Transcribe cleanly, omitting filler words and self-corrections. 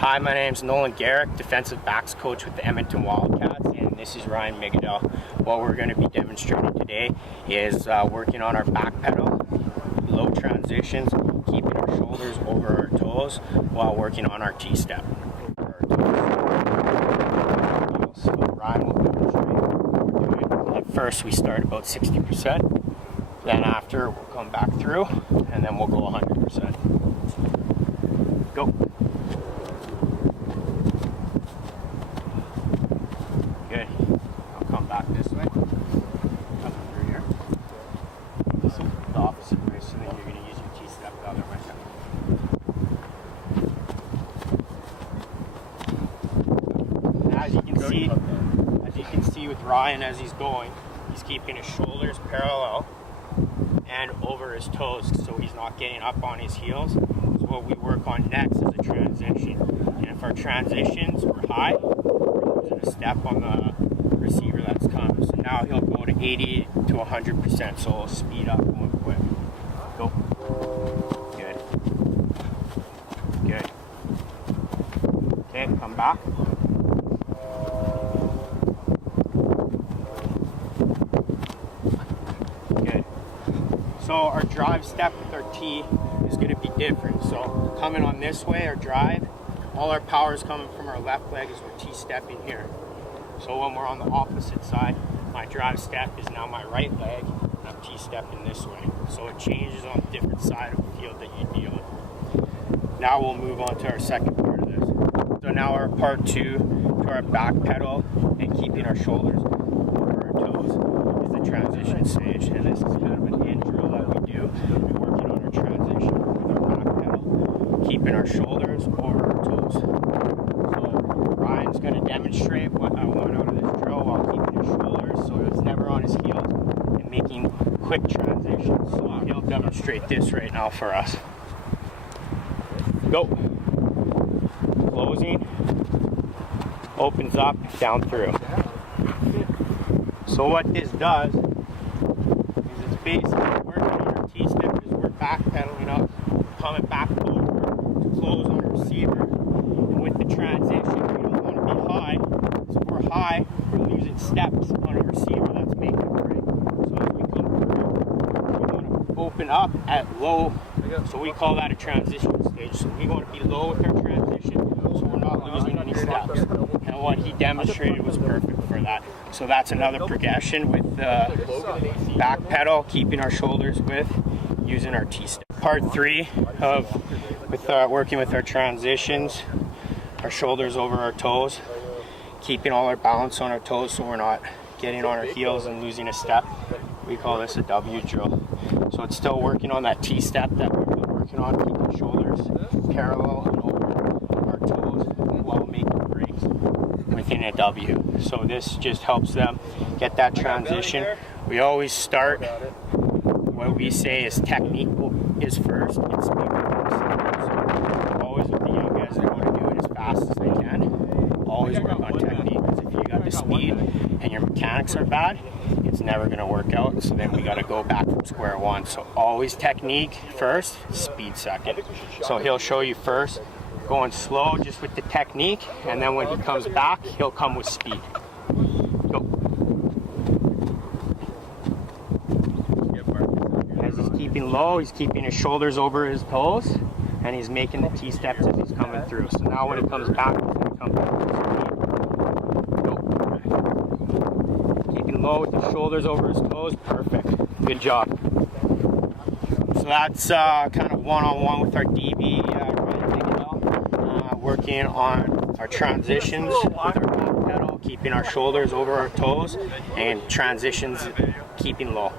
Hi, my name is Nolan Garriock, defensive backs coach with the Edmonton Wildcats, and this is Ryan Migadell. What we're going to be demonstrating today is working on our back pedal, low transitions, keeping our shoulders over our toes while working on our T-step. So Ryan will demonstrate what we're doing. At first we start about 60%, then after we'll come back through, and then we'll go 100%. Go. Good. I'll come back this way. Come through here. This is the opposite way, so then you're going to use your T-step the other way. As you can see with Ryan as he's going, he's keeping his shoulders parallel and over his toes, so he's not getting up on his heels. So what we work on next is a transition. And if our transitions were high, we're losing a step on the receiver that's coming. So now he'll go to 80 to 100%, so he'll speed up going quick. Go. Good. Good. Okay, come back. Good. So our drive step with our T is going to be different. So coming on this way, our drive, all our power is coming from our left leg as we're T-stepping here. So when we're on the opposite side, my drive step is now my right leg, and I'm T-stepping this way. So it changes on a different side of the field that you'd be on. Now we'll move on to our second part of this. So now our part two to our back pedal and keeping our shoulders over our toes is the transition stage. And this is kind of an intro that we do, working on our transition with our back pedal, keeping our shoulders over our toes. So Ryan's going to demonstrate what I want out of this drill while keeping his shoulders so it's never on his heels and making quick transitions. So he'll demonstrate this right now for us. Go. Closing, opens up, down through. So what this does is it's basically working on our T-step as we're backpedaling up, coming back over to close on our receiver. And with the transition, we don't want to be high. So if we're high, we're losing steps on a receiver that's making a break. So as we come through, we want to open up at low. So we call that a transition stage. So we want to be low with our transition so we're not losing any steps. And what he demonstrated was perfect for that. So that's another progression with the back pedal, keeping our shoulders with, using our T-step. Part three of working with our transitions, our shoulders over our toes, keeping all our balance on our toes so we're not getting on our heels and losing a step. We call this a W drill. So it's still working on that T-step that we've been working on, keeping shoulders parallel and over our toes while making breaks within a W. So this just helps them get that transition. We always start, what we say is technique is first and speed comes second. So always with the young guys, they want to do it as fast as they can. Always work on technique, because if you got the speed and your mechanics are bad, it's never going to work out. So then we got to go back from square one. So always technique first, speed second. So he'll show you first going slow just with the technique, and then when he comes back, he'll come with speed. Go. As he's keeping low, he's keeping his shoulders over his toes, and he's making the T-steps as he's coming through. So now when he comes back, he's going to come back with speed. Go. Keeping low with his shoulders over his toes. Perfect. Good job. So that's kind of one-on-one with our DB, working on our transitions with our back pedal, keeping our shoulders over our toes, and transitions keeping low.